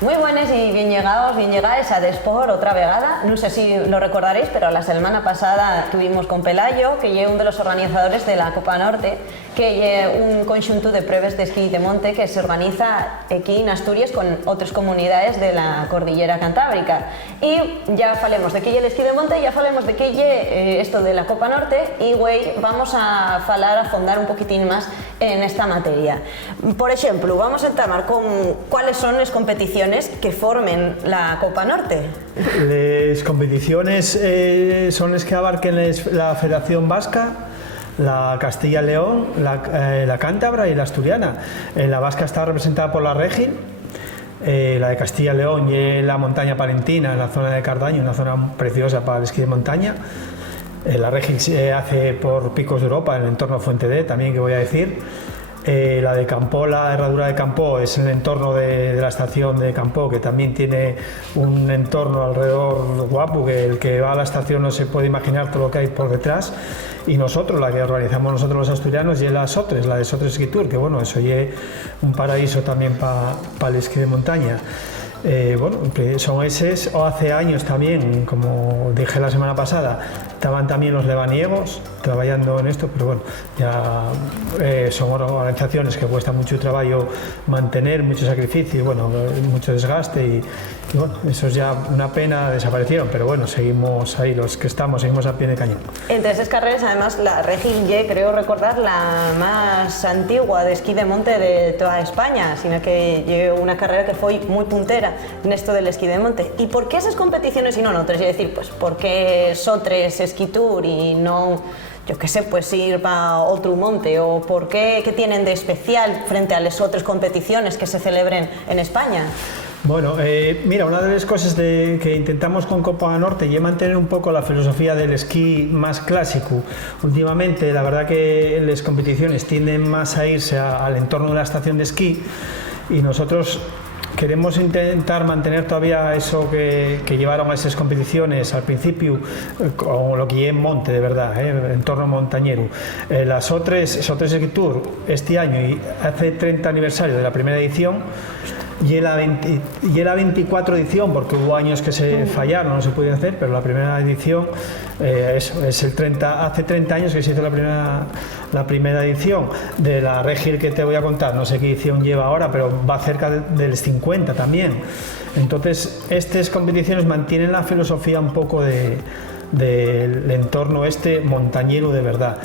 Muy buenas y bien llegados, bien llegadas a Desport otra vegada. No sé si lo recordaréis, pero la semana pasada tuvimos con Pelayo, que es uno de los organizadores de la Copa Norte, que es un conjunto de pruebas de esquí de monte que se organiza aquí en Asturias con otras comunidades de la Cordillera Cantábrica. Y ya falemos de que es el esquí de monte, ya falemos de que es esto de la Copa Norte, y güey, vamos a fondar un poquitín más en esta materia. Por ejemplo, vamos a entamar con cuáles son las competiciones que formen la Copa Norte. Las competiciones son las que abarquen la Federación Vasca, la Castilla y León, la Cántabra y la Asturiana. La vasca está representada por la Regil, la de Castilla y León y la montaña palentina en la zona de Cardaño, una zona preciosa para el esquí de montaña. La Regil se hace por Picos de Europa, en el entorno de Fuente D, también, que voy a decir. La de Campó, la herradura de Campó, es en el entorno de la estación de Campó, que también tiene un entorno alrededor guapo, que el que va a la estación no se puede imaginar todo lo que hay por detrás. Y nosotros, la que organizamos nosotros los asturianos, y la Sotres, la de Sotres Ski Tour, que bueno, eso es un paraíso también para el esquí de montaña. Bueno, son esos, o hace años también, como dije la semana pasada, estaban también los lebaniegos trabajando en esto, pero bueno, ya son organizaciones que cuesta mucho trabajo mantener, mucho sacrificio, y bueno, mucho desgaste, y bueno, eso es ya una pena, desaparecieron, pero bueno, seguimos ahí, los que estamos, seguimos a pie de cañón. Entre esas carreras, además, la Regil, creo recordar, la más antigua de esquí de monte de toda España, sino que lleva una carrera que fue muy puntera en esto del esquí de monte. ¿Y por qué esas competiciones y no en otras? Es decir, pues, ¿por qué Sotres Ski Tour y no, yo qué sé, pues ir para otro monte? ¿O por qué tienen de especial frente a las otras competiciones que se celebren en España? Bueno, mira, una de las cosas que intentamos con Copa Norte es mantener un poco la filosofía del esquí más clásico. Últimamente, la verdad que las competiciones tienden más a irse al entorno de la estación de esquí, y nosotros queremos intentar mantener todavía eso que llevaron a esas competiciones al principio, con lo que es monte de verdad, entorno montañero. Las Sotres Ski Tour este año, y hace 30 aniversario de la primera edición, y la 24 edición, porque hubo años que se fallaron, no se pudieron hacer, pero la primera edición es el 30, hace 30 años que se hizo la primera edición de la Regil, que te voy a contar, no sé qué edición lleva ahora, pero va cerca del 50 también. Entonces, estas competiciones mantienen la filosofía un poco del entorno montañero de verdad.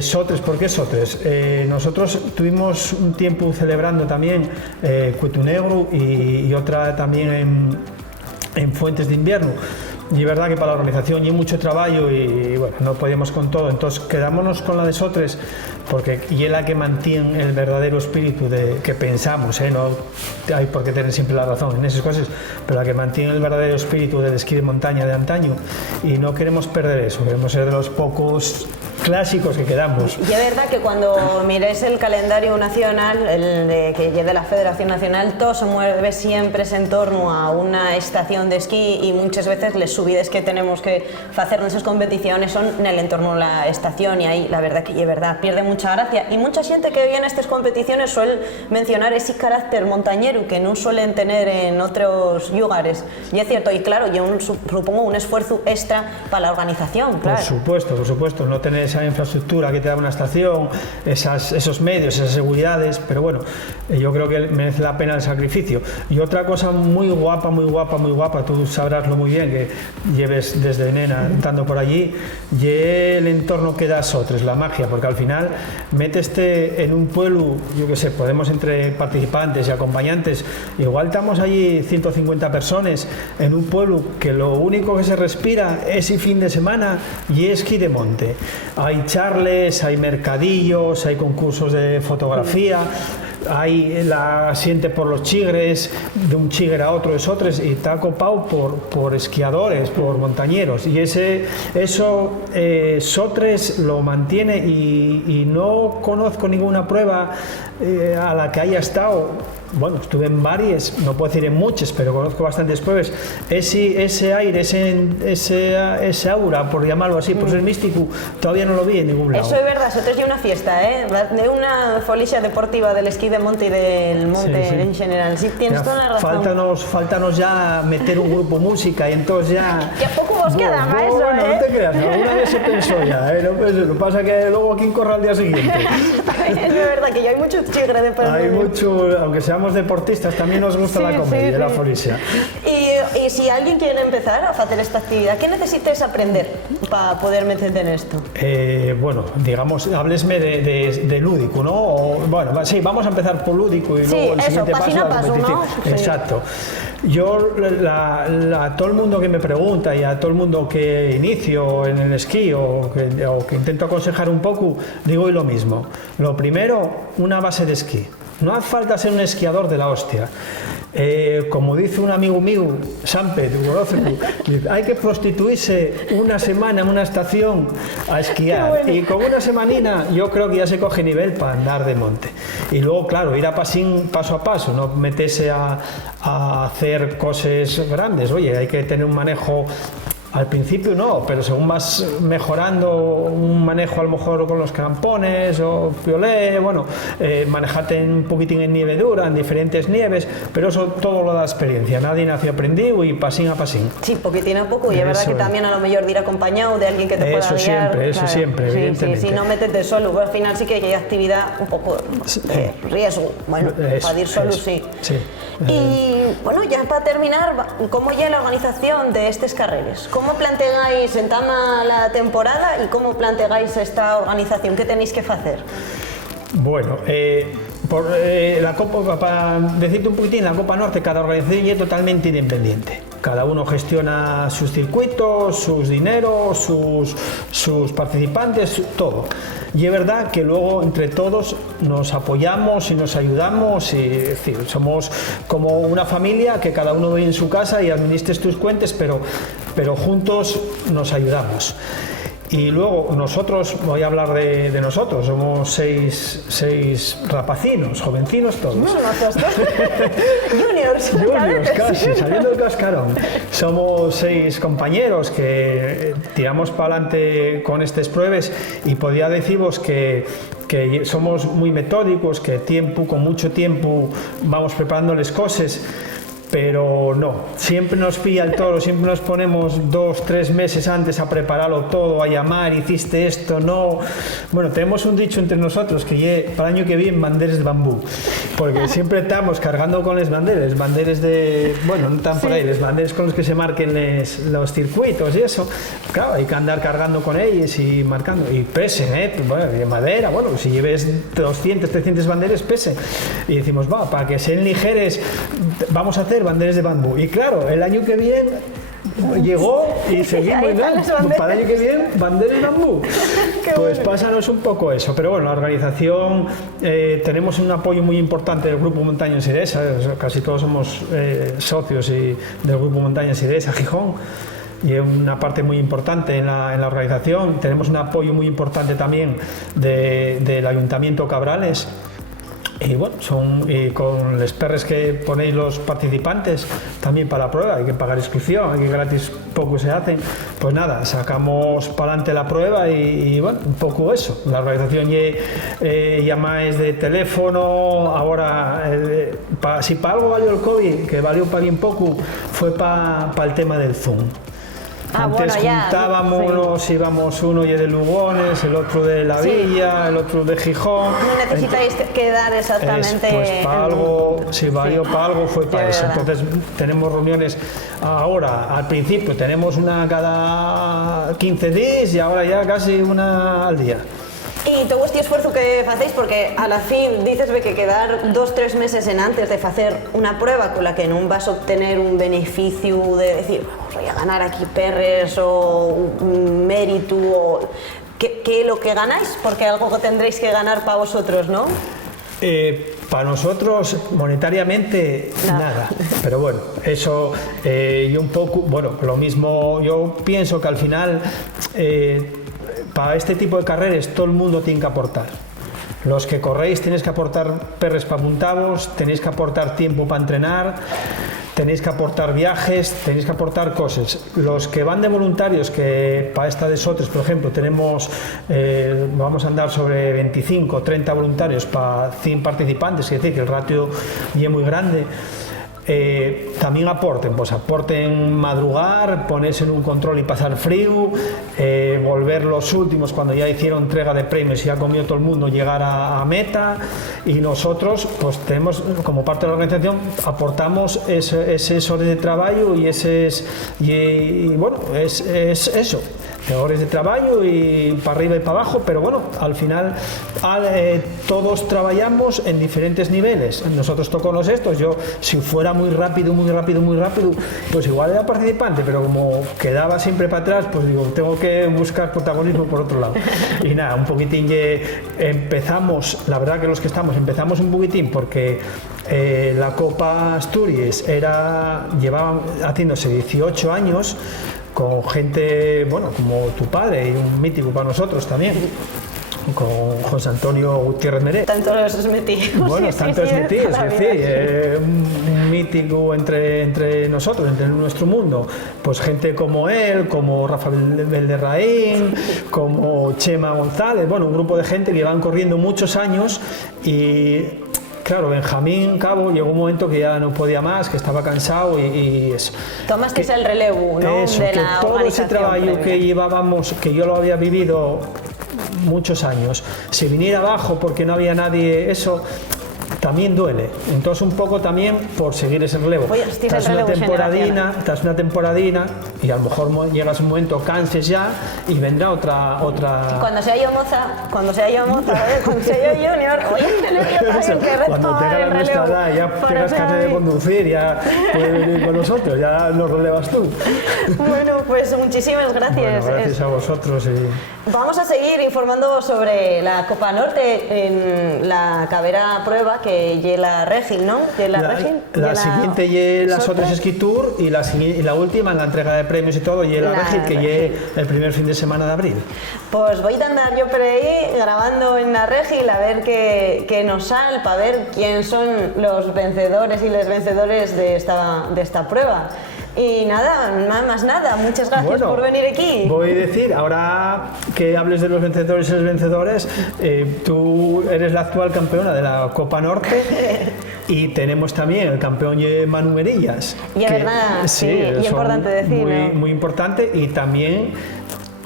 Sotres, ¿por qué Sotres? Nosotros tuvimos un tiempo celebrando también Cueto Negro y otra también en Fuentes de Invierno. Y es verdad que para la organización hay mucho trabajo y bueno, no podíamos con todo, entonces quedámonos con la de Sotres, porque es la que mantiene el verdadero espíritu que pensamos, no hay por qué tener siempre la razón en esas cosas, pero la que mantiene el verdadero espíritu del esquí de montaña de antaño, y no queremos perder eso, queremos ser de los pocos clásicos que quedamos. Y es verdad que cuando miréis el calendario nacional, que es de la Federación Nacional, todo se mueve siempre en torno a una estación de esquí, y muchas veces las subidas que tenemos que hacer en esas competiciones son en el entorno de la estación, y ahí la verdad que es verdad, pierde mucha gracia, y mucha gente que viene a estas competiciones suele mencionar ese carácter montañero que no suelen tener en otros lugares, y es cierto, y claro, yo supongo un esfuerzo extra para la organización, claro. Por supuesto, no tener esa infraestructura que te da una estación, esos medios, esas seguridades, pero bueno, yo creo que merece la pena el sacrificio. Y otra cosa muy guapa, tú sabráslo muy bien, que lleves desde nena andando por allí, y el entorno que da Sotres, la magia, porque al final méteste en un pueblo, yo qué sé, podemos entre participantes y acompañantes, igual estamos allí 150 personas en un pueblo que lo único que se respira ese fin de semana y es esquí de monte. Hay charles, hay mercadillos, hay concursos de fotografía, hay la asiente por los chigres, de un chigre a otro de Sotres, y está copado por esquiadores, por montañeros, y eso Sotres lo mantiene, y no conozco ninguna prueba a la que haya estado, bueno, estuve en varias, no puedo decir en muchas, pero conozco bastantes pruebas, ese aire, ese aura, por llamarlo así, por ser místico, todavía no lo vi en ningún lado. Eso es verdad, nosotros hay una fiesta, de una folicia deportiva del esquí de monte y del monte en general. Sí, tienes toda la razón. Faltanos ya meter un grupo música y entonces ya... Que a poco vos queda, maestro, Bueno, no te creas, alguna vez se pensó ya, lo que pasa es que luego aquí corre al día siguiente. Es verdad que ya hay mucho chigre de perder. Hay mucho, aunque seamos deportistas, también nos gusta la comedia, la folicia. Y si alguien quiere empezar a hacer esta actividad, ¿qué necesitas aprender para poder meterte en esto? Bueno, digamos, háblesme de lúdico, ¿no? Bueno, sí, vamos a empezar por lúdico y luego el siguiente paso a paso, competitivo. ¿no? Exacto. Yo, a todo el mundo que me pregunta y a todo el mundo que inicio en el esquí o que intento aconsejar un poco, digo lo mismo. Lo primero, una base de esquí. No hace falta ser un esquiador de la hostia. Como dice un amigo mío, Sampe, hay que prostituirse una semana en una estación a esquiar. Bueno. Y con una semanina yo creo que ya se coge nivel para andar de monte. Y luego, claro, ir a pasín paso a paso, no meterse a hacer cosas grandes. Oye, hay que tener un manejo. Al principio no, pero según vas mejorando un manejo a lo mejor con los crampones o piolet, bueno, manejarte un poquitín en nieve dura, en diferentes nieves, pero eso todo lo da experiencia, nadie nació aprendido y pasín a pasín. Sí, poquitín a poco, y es verdad que también a lo mejor de ir acompañado de alguien que te pueda guiar. Eso siempre, evidentemente. Sí, no métete solo, al final sí que hay actividad un poco de riesgo, bueno, para ir solo sí. Y bueno, ya para terminar, ¿cómo ya la organización de estas carreras? ¿Cómo planteáis en tama la temporada y cómo planteáis esta organización? ¿Qué tenéis que hacer? Bueno, la Copa, para decirte un poquitín, la Copa Norte, cada organización es totalmente independiente. Cada uno gestiona sus circuitos, sus dineros, sus participantes, todo. Y es verdad que luego entre todos nos apoyamos y nos ayudamos, y, es decir, somos como una familia que cada uno vive en su casa y administres tus cuentas, pero juntos nos ayudamos. Y luego nosotros, voy a hablar de nosotros, somos seis rapacinos, jovencinos todos. Juniors, casi, saliendo del cascarón. Somos 6 compañeros que tiramos para adelante con estas pruebas y podría deciros que somos muy metódicos, que con mucho tiempo vamos preparándoles cosas. Pero no, siempre nos pilla el toro, siempre nos ponemos 2-3 meses antes a prepararlo todo, a llamar, hiciste esto, no. Bueno, tenemos un dicho entre nosotros que para el año que viene banderas de bambú, porque siempre estamos cargando con las banderas de, bueno, no están por ahí, las banderas con las que se marquen los circuitos y eso. Claro, hay que andar cargando con ellas y marcando, y pesen, bueno, de madera, bueno, si lleves 200, 300 banderas, pesen. Y decimos, para que sean ligeres, vamos a hacer banderas de bambú. Y claro, el año que viene llegó y seguimos, para el año que viene, banderas de bambú. Pues pásanos un poco eso. Pero bueno, la organización, tenemos un apoyo muy importante del Grupo Montaña Siresa, casi todos somos socios del Grupo Montaña Siresa, Gijón. Y es una parte muy importante en la organización. Tenemos un apoyo muy importante también del Ayuntamiento Cabrales. Y bueno, con los perres que ponéis los participantes también para la prueba, hay que pagar inscripción, aquí gratis poco se hacen. Pues nada, sacamos para adelante la prueba y bueno, un poco eso. La organización llamáis de teléfono, ahora, si para algo valió el COVID, que valió para bien poco, fue para el tema del Zoom. Antes juntábamos, íbamos uno y de Lugones, el otro de La Villa, el otro de Gijón. No necesitáis quedar exactamente. Pues para algo, si valió para algo, fue para eso. Entonces tenemos reuniones ahora, al principio tenemos una cada 15 días y ahora ya casi una al día. Y todo este esfuerzo que hacéis, porque a la fin dices que quedar 2-3 meses en antes de hacer una prueba con la que no vas a obtener un beneficio de decir, voy a ganar aquí perres o un mérito, o que lo que ganáis, porque algo que tendréis que ganar para vosotros, ¿no? Para nosotros monetariamente nada, pero bueno, eso y un poco, bueno, lo mismo, yo pienso que al final para este tipo de carreras todo el mundo tiene que aportar. Los que corréis tenéis que aportar perres para apuntados, tenéis que aportar tiempo para entrenar, tenéis que aportar viajes, tenéis que aportar cosas. Los que van de voluntarios, que para esta de Sotres, por ejemplo, tenemos, vamos a andar sobre 25 o 30 voluntarios para 100 participantes, es decir, que el ratio ya es muy grande. También aporten madrugar, ponerse en un control y pasar frío, volver los últimos cuando ya hicieron entrega de premios y ya comió todo el mundo, llegar a meta, y nosotros pues tenemos como parte de la organización, aportamos ese horas de trabajo y bueno, es eso, de horas de trabajo y para arriba y para abajo, pero bueno, al final todos trabajamos en diferentes niveles. Nosotros tocamos estos, yo si fuera muy rápido, pues igual era participante, pero como quedaba siempre para atrás, pues digo, tengo que buscar protagonismo por otro lado. Y nada, un poquitín empezamos, la verdad que los que estamos empezamos un poquitín porque la Copa Asturias llevaba haciéndose 18 años, con gente, bueno, como tu padre y un mítico para nosotros también, con José Antonio Gutiérrez Meré. Tanto los metí. Bueno, sí, tantos sí, metí, es decir, un mítico entre nosotros, entre nuestro mundo. Pues gente como él, como Rafael Belderraín, como Chema González, bueno, un grupo de gente que van corriendo muchos años y... Claro, Benjamín Cabo llegó un momento que ya no podía más, que estaba cansado y eso. Tomaste el relevo, ¿no? Eso, de que la todo ese trabajo que llevábamos, que yo lo había vivido muchos años, se viniera abajo porque no había nadie, eso también duele. Entonces un poco también por seguir ese relevo. Oye, estás una temporadina y a lo mejor llegas un momento, canses ya y vendrá otra... Cuando sea yo moza, cuando sea yo junior, oye, yo también que cuando tengas nuestra edad, ya tengas carne de conducir, ya puedes venir con nosotros, ya nos relevas tú. Bueno, pues muchísimas gracias. Bueno, gracias a vosotros. Vamos a seguir informando sobre la Copa Norte en la cabera prueba que lle la Regil, ¿no? La siguiente lle las otras Ski Tour y la última en la entrega de premios y todo lle la Regil, que lle el primer fin de semana de abril. Pues voy a andar yo por ahí grabando en la Regil a ver qué nos sale, para ver quién son los vencedores y las vencedores de esta prueba. Y nada, muchas gracias por venir aquí. Voy a decir, ahora que hables de los vencedores y los vencedores, tú eres la actual campeona de la Copa Norte y tenemos también el campeón Manu Merillas. Y es verdad, sí, y importante decirlo. Muy importante, y también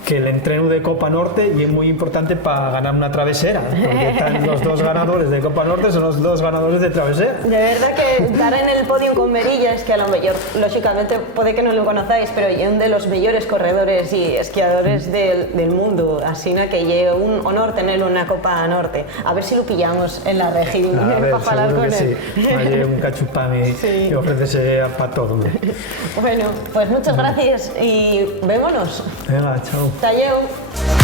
que el entreno de Copa Norte y es muy importante para ganar una travesera, porque están los dos ganadores de Copa Norte, son los dos ganadores de travesera. De verdad que estar en el podio con Merillas, que a lo mejor, lógicamente, puede que no lo conozcáis, pero es uno de los mejores corredores y esquiadores del mundo, así que es un honor tener una Copa Norte. A ver si lo pillamos en la Regil para hablar con él. Sí. Hay un cachupami que ofrece para todo, ¿no? Bueno, pues muchas gracias y vémonos. Venga, chao. Hasta luego.